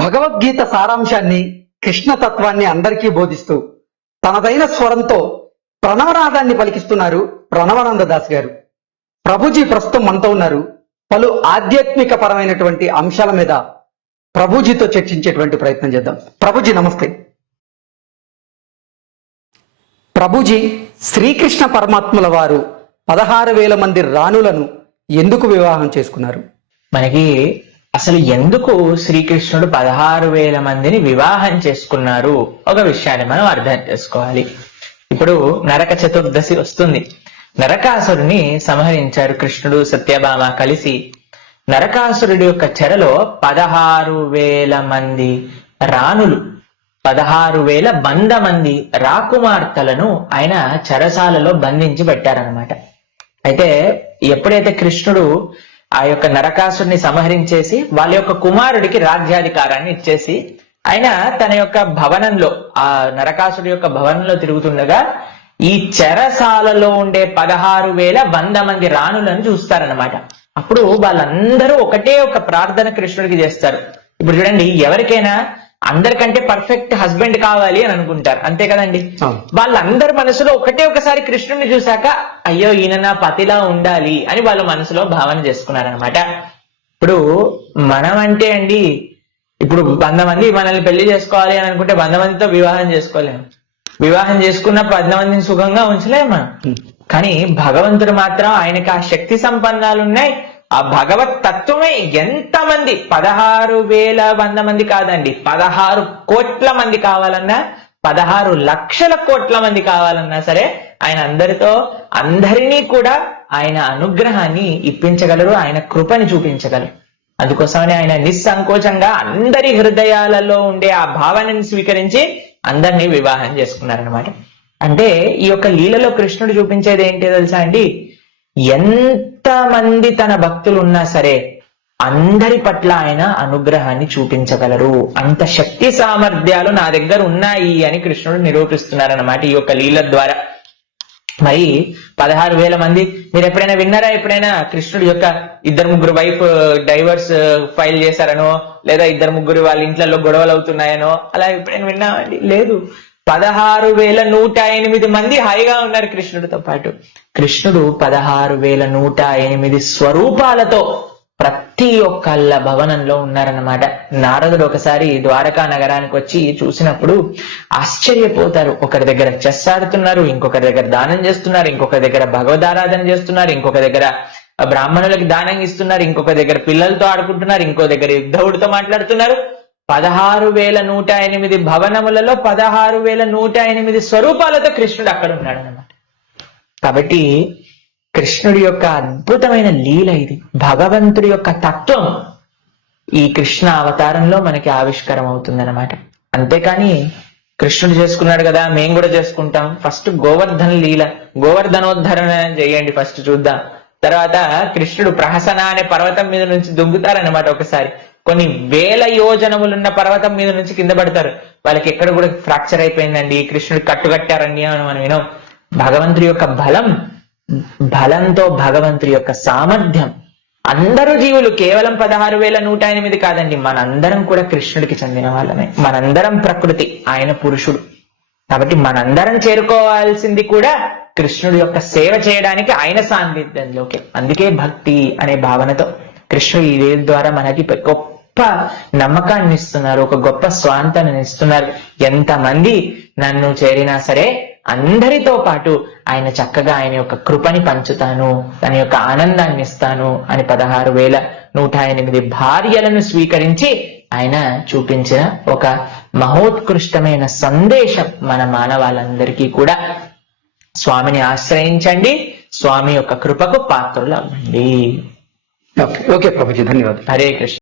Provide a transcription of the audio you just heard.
భగవద్గీత సారాంశాన్ని, కృష్ణతత్వాన్ని అందరికీ బోధిస్తూ తనదైన స్వరంతో ప్రణవనాదాన్ని పలికిస్తున్నారు ప్రణవానంద దాస్ గారు. ప్రభుజీ ప్రస్తుతం మనతో ఉన్నారు. పలు ఆధ్యాత్మిక పరమైనటువంటి అంశాల మీద ప్రభుజీతో చర్చించేటువంటి ప్రయత్నం చేద్దాం. ప్రభుజీ నమస్తే. ప్రభుజీ, శ్రీకృష్ణ పరమాత్ముల వారు 16,000 మంది రాణులను ఎందుకు వివాహం చేసుకున్నారు? మనకి అసలు ఎందుకు శ్రీకృష్ణుడు 16,000 మందిని వివాహం చేసుకున్నారు ఒక విషయాన్ని మనం అర్థం చేసుకోవాలి. ఇప్పుడు నరక చతుర్దశి వస్తుంది. నరకాసురుని సంహరించారు కృష్ణుడు, సత్యభామ కలిసి. నరకాసురుడి యొక్క చెరలో 16,000 మంది రాణులు, 16,000 మంది రాకుమార్తెలను ఆయన చెరసాలలో బంధించి పెట్టారనమాట. అయితే ఎప్పుడైతే కృష్ణుడు ఆ యొక్క నరకాసుడిని సంహరించేసి వాళ్ళ యొక్క కుమారుడికి రాజ్యాధికారాన్ని ఇచ్చేసి ఆయన తన యొక్క భవనంలో, ఆ నరకాసుడి యొక్క భవనంలో తిరుగుతుండగా ఈ చెరసాలలో ఉండే 16,000 మంది రాణులను చూస్తారనమాట. అప్పుడు వాళ్ళందరూ ఒకటే ఒక ప్రార్థన కృష్ణుడికి చేస్తారు. ఇప్పుడు చూడండి, ఎవరికైనా అందరికంటే పర్ఫెక్ట్ హస్బెండ్ కావాలి అని అనుకుంటారు, అంతే కదండి. వాళ్ళందరి మనసులో ఒకసారి కృష్ణుడిని చూశాక అయ్యో ఈయన నా పతిలా ఉండాలి అని వాళ్ళ మనసులో భావన చేసుకున్నారనమాట. ఇప్పుడు మనం అంటే అండి, ఇప్పుడు 100 మంది మనల్ని పెళ్లి చేసుకోవాలి అని అనుకుంటే 100 మందితో వివాహం చేసుకోలేము. వివాహం చేసుకున్న 10 మందిని సుఖంగా ఉంచలేము మనం. కానీ భగవంతుడు మాత్రం ఆయనకి ఆ శక్తి సంపన్నాలు ఉన్నాయి. ఆ భగవత్ తత్వమే ఎంతమంది 16,000 మంది కాదండి, 16 కోట్ల మంది కావాలన్నా, 16 లక్షల కోట్ల మంది కావాలన్నా సరే ఆయన అందరినీ కూడా ఆయన అనుగ్రహాన్ని ఇప్పించగలరు, ఆయన కృపని చూపించగలరు. అందుకోసమని ఆయన నిస్సంకోచంగా అందరి హృదయాలలో ఉండే ఆ భావనని స్వీకరించి అందరినీ వివాహం చేసుకున్నారనమాట. అంటే ఈ యొక్క లీలలో కృష్ణుడు చూపించేది ఏంటి తెలుసా అండి, ఎంతమంది తన భక్తులు ఉన్నా సరే అందరి పట్ల ఆయన అనుగ్రహాన్ని చూపించగలరు. అంత శక్తి సామర్థ్యాలు నా దగ్గర ఉన్నాయి అని కృష్ణుడు నిరూపిస్తున్నారన్నమాట ఈ యొక్క లీల ద్వారా. మరి 16,000 మంది మీరు ఎప్పుడైనా విన్నారా? ఎప్పుడైనా కృష్ణుడి యొక్క 2-3 వైఫ్ డైవర్స్ ఫైల్ చేశారనో, లేదా 2-3 వాళ్ళ ఇంట్లో గొడవలు అవుతున్నాయనో అలా ఎప్పుడైనా విన్నామండి? లేదు. 16,108 మంది హాయిగా ఉన్నారు కృష్ణుడితో పాటు. కృష్ణుడు 16,108 స్వరూపాలతో ప్రతి ఒక్కళ్ళ భవనంలో ఉన్నారన్నమాట. నారదుడు ఒకసారి ద్వారకా నగరానికి వచ్చి చూసినప్పుడు ఆశ్చర్యపోతారు. ఒకరి దగ్గర చెస్ ఆడుతున్నారు, ఇంకొకరి దగ్గర దానం చేస్తున్నారు, ఇంకొకరి దగ్గర భగవదారాధన చేస్తున్నారు, ఇంకొక దగ్గర బ్రాహ్మణులకి దానం ఇస్తున్నారు, ఇంకొక దగ్గర పిల్లలతో ఆడుకుంటున్నారు, ఇంకో దగ్గర యుద్ధవుడితో మాట్లాడుతున్నారు. 16,108 భవనములలో 16,108 స్వరూపాలతో కృష్ణుడు అక్కడ ఉన్నాడు అన్నమాట. కాబట్టి కృష్ణుడి యొక్క అద్భుతమైన లీల ఇది. భగవంతుడి యొక్క తత్వం ఈ కృష్ణ అవతారంలో మనకి ఆవిష్కారం అవుతుందన్నమాట. అంతేకాని కృష్ణుడు చేసుకున్నాడు కదా మేము కూడా చేసుకుంటాం. ఫస్ట్ గోవర్ధన లీల, గోవర్ధనోద్ధరణ చేయండి, ఫస్ట్ చూద్దాం. తర్వాత కృష్ణుడు ప్రహసన అనే పర్వతం మీద నుంచి దుంకుతారనమాట. ఒకసారి కొన్ని వేల యోజనములున్న పర్వతం మీద నుంచి కింద పడతారు. వాళ్ళకి ఎక్కడ కూడా ఫ్రాక్చర్ అయిపోయిందండి, కృష్ణుడు కట్టుకట్టారని మనం వినం. భగవంతుడి యొక్క బలంతో భగవంతుడి యొక్క సామర్థ్యం. అందరూ జీవులు కేవలం 16,108 కాదండి, మనందరం కూడా కృష్ణుడికి చెందిన వాళ్ళమే. మనందరం ప్రకృతి, ఆయన పురుషుడు. కాబట్టి మనందరం చేరుకోవాల్సింది కూడా కృష్ణుడి యొక్క సేవ చేయడానికి, ఆయన సాన్నిధ్యంలోకి. అందుకే భక్తి అనే భావనతో కృష్ణుడు ఈ వేద ద్వారా మనకి గొప్ప నమ్మకాన్ని ఇస్తున్నారు, ఒక గొప్ప స్వాంతాన్ని ఇస్తున్నారు. ఎంతమంది నన్ను చేరినా సరే అందరితో పాటు ఆయన చక్కగా ఆయన యొక్క కృపని పంచుతాను, తన యొక్క ఆనందాన్ని ఇస్తాను అని 16,108 భార్యలను స్వీకరించి ఆయన చూపించిన ఒక మహోత్కృష్టమైన సందేశం మన మానవాళ్ళందరికీ కూడా. స్వామిని ఆశ్రయించండి, స్వామి యొక్క కృపకు పాత్రులు అవ్వండి. ఓకే ప్రభుజీ, ధన్యవాదాలు. హరే కృష్ణ.